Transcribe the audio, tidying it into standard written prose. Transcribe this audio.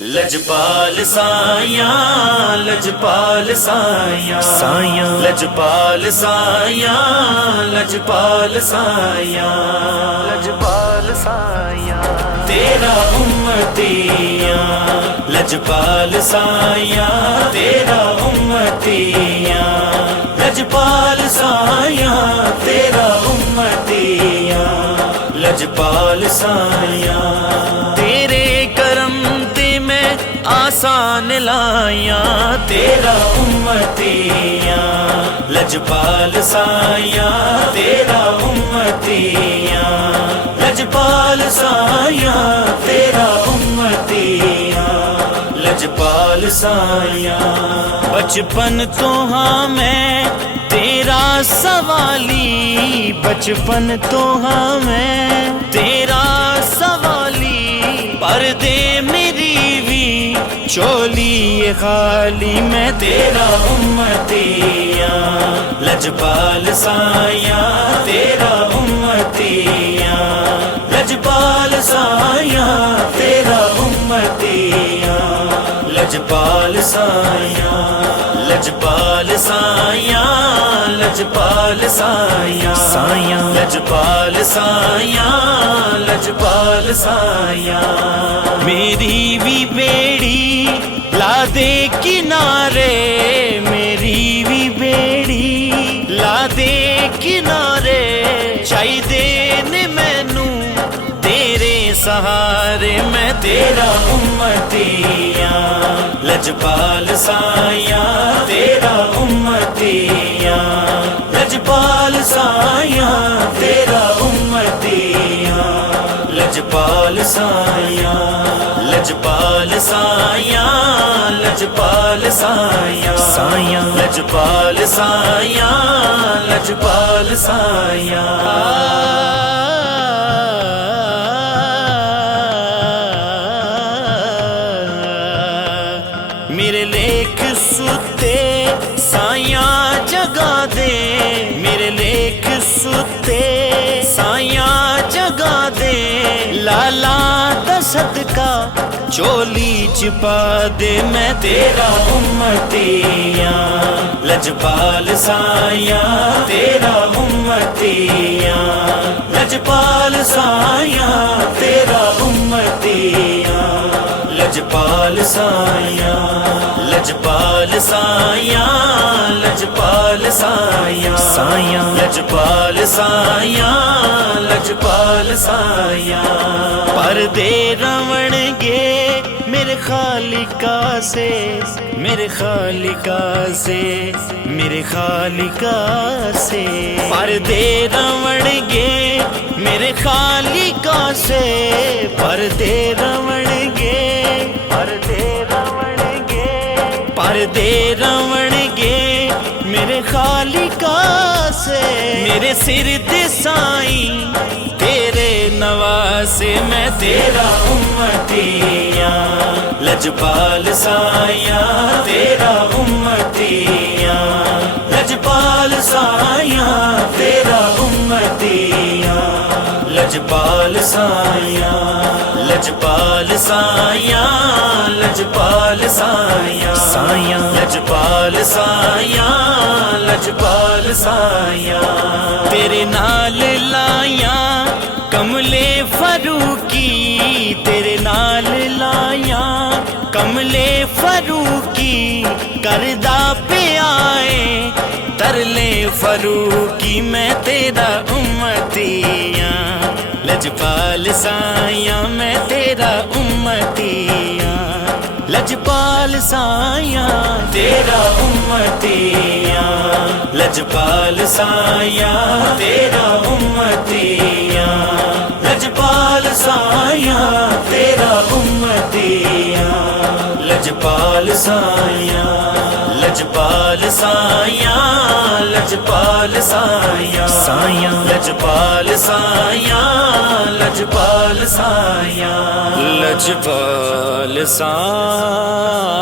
لجپال سایاں لجپال سایاں سایاں لجپال سایاں لجپال سایاں لجپال سایاں تیرا امتیاں لجپال سایاں تیرا امتیاں لجپال سایاں تیرا امتیاں لجپال سایاں تیرے کرم آسان لائیاں تیرا امتیاں لجپال سایاں تیرا امتیاں لجپال سایاں تیرا امتیاں لجپال سایاں بچپن تو ہاں میں تیرا سوالی بچپن تو ہاں میں تیرا سوالی پردے میری چولی خالی میں تیرا امتیاں لجپال سایاں تیرا امتیاں لجپال سایاں تیرا امتیاں لجپال سایاں لجپال سایاں لجپال سایاں سایاں لجپال سایاں لجپال سایاں میری بھی بیڑی لا دے کنارے میری بھی بیڑی لا دے کنارے چاہی دے مینوں تیرے سہارے میں تیرا امتیاں لجپال سایاں تیرا امتیاں لجپال سایاں تیرا امتیاں لجپال سایاں لجپال سایاں لجپال سایاں سایاں لجپال سایاں لجپال سایاں میرے لیک ستے سایاں جگا دے میرے لیک ستے سایاں جگا دے لالا دا صدقہ چولی چپا دے میں تیرا امتیاں لجپال سایاں تیرا امتیاں لجپال سایاں تیرا امتیاں لجپال سایاں لجپال سایاں لجپال سایاں سایاں لجپال سایاں لجپال سایاں پردے رون گے میرے خالقہ سے میرے خالقہ سے میرے خالقہ سے پردے رون گے میرے خالقہ سے پردے رون گے پردے رون گے پردے رون گے میرے خالقہ سے میرے سر تے سائیں تیرے نواسے میں تیرا امتیاں لجپال سایاں تیرا امتیاں لجپال سایاں تیرا امتیاں لجپال سایاں لجپال سایاں لجپال سایاں سایاں لجپال سایاں لجپال سایاں تیرے نال لایاں کملے فاروقی تیرے نال لایاں کملے فاروقی کردہ پہ آئے ترلے فاروقی میں تیرا امتیاں لجپال سایاں میں تیرا امتیاں لجپال سایاں تیرا امتیاں لجپال سایاں تیرا امتیاں لجپال سایاں تیرا امتیاں لجپال سایاں لجپال سایاں لجپال سایاں سایاں لجپال سایاں لجپال سایاں لجپال سایاں